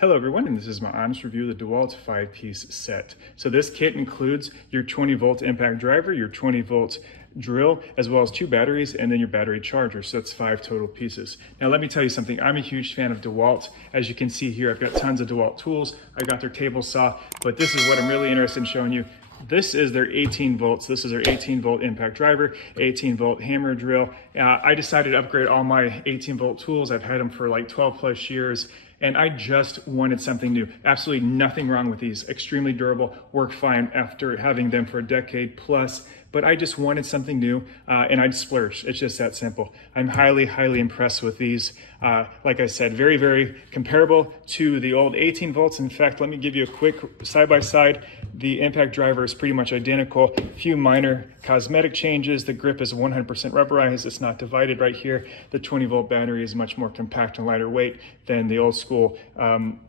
Hello everyone, and this is my honest review of the DeWalt 5-piece set. So this kit includes your 20-volt impact driver, your 20-volt drill, as well as 2 batteries, and then your battery charger. So that's 5 total pieces. Now let me tell you something, I'm a huge fan of DeWalt. As you can see here, I've got tons of DeWalt tools. I got their table saw, but this is what I'm really interested in showing you. This is their 18 volts. This is their 18 volt impact driver, 18 volt hammer drill. I decided to upgrade all my 18 volt tools. I've had them for like 12 plus years. And I just wanted something new. Absolutely nothing wrong with these. Extremely durable, work fine after having them for a decade plus. But I just wanted something new and I'd splurge. It's just that simple. I'm highly, highly impressed with these. Like I said, very, very comparable to the old 18 volts. In fact, let me give you a quick side-by-side. The impact driver is pretty much identical. A few minor cosmetic changes. The grip is 100% rubberized. It's not divided right here. The 20 volt battery is much more compact and lighter weight than the old school 18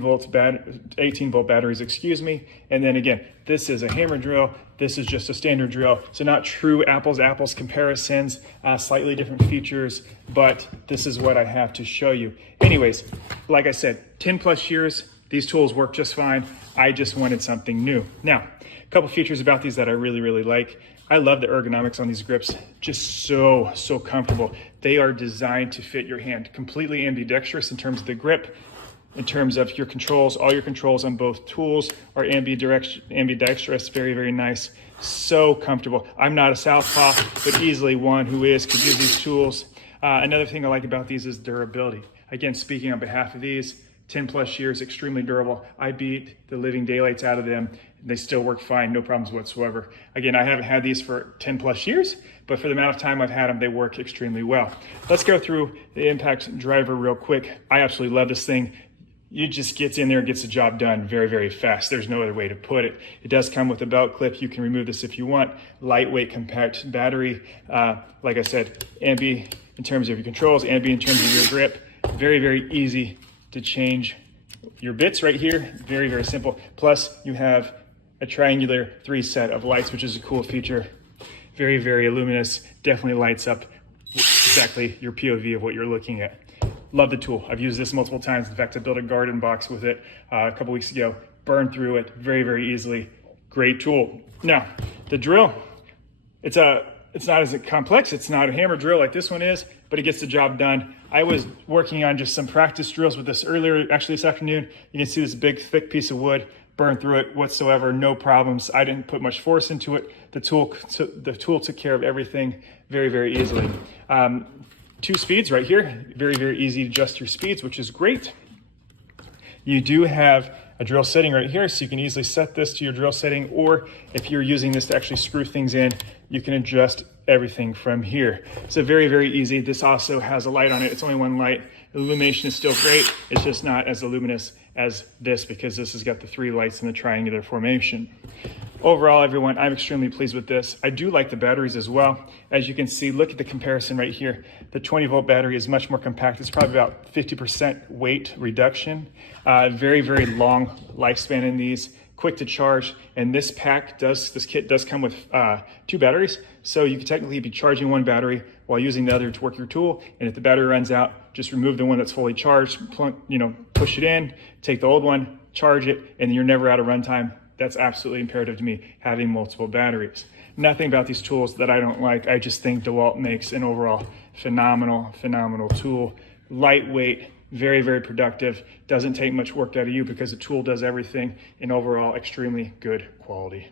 volt batteries, excuse me. And then again, this is a hammer drill. This is just a standard drill. So not true apples to apples comparisons, slightly different features, but this is what I have to show you. Anyways, like I said, 10 plus years, these tools work just fine. I just wanted something new. Now, a couple features about these that I really, really like. I love the ergonomics on these grips, just so comfortable. They are designed to fit your hand, completely ambidextrous in terms of the grip. In terms of your controls, all your controls on both tools are ambidextrous, very, very nice, so comfortable. I'm not a southpaw, but easily one who is could use these tools. Another thing I like about these is durability. Again, speaking on behalf of these, 10 plus years, extremely durable. I beat the living daylights out of them. They still work fine, no problems whatsoever. Again, I haven't had these for 10 plus years, but for the amount of time I've had them, they work extremely well. Let's go through the impact driver real quick. I absolutely love this thing. It just gets in there and gets the job done very, very fast. There's no other way to put it. It does come with a belt clip. You can remove this if you want. Lightweight, compact battery. Like I said, ambi in terms of your controls, ambi in terms of your grip. Very, very easy to change your bits right here. Very, very simple. Plus, you have a triangular 3 set of lights, which is a cool feature. Very, very luminous. Definitely lights up exactly your POV of what you're looking at. Love the tool. I've used this multiple times. In fact, I built a garden box with it a couple weeks ago. Burned through it very, very easily. Great tool. Now, the drill, it's not as complex. It's not a hammer drill like this one is, but it gets the job done. I was working on just some practice drills with this earlier, actually this afternoon. You can see this big, thick piece of wood, burned through it whatsoever, no problems. I didn't put much force into it. The tool took care of everything very, very easily. 2 speeds right here. Very, very easy to adjust your speeds, which is great. You do have a drill setting right here, so you can easily set this to your drill setting, or if you're using this to actually screw things in, you can adjust everything from here. So very, very easy. This also has a light on it. It's only 1 light. The illumination is still great. It's just not as luminous as this because this has got the 3 lights in the triangular formation. Overall, everyone, I'm extremely pleased with this. I do like the batteries as well. As you can see, look at the comparison right here. The 20 volt battery is much more compact. It's probably about 50% weight reduction. Very, very long lifespan in these, quick to charge. And this kit does come with 2 batteries. So you can technically be charging 1 battery while using the other to work your tool. And if the battery runs out, just remove the one that's fully charged, push it in, take the old one, charge it, and you're never out of runtime. That's absolutely imperative to me, having multiple batteries. Nothing about these tools that I don't like. I just think DeWalt makes an overall phenomenal tool. Lightweight, very, very productive. Doesn't take much work out of you because the tool does everything, and overall extremely good quality.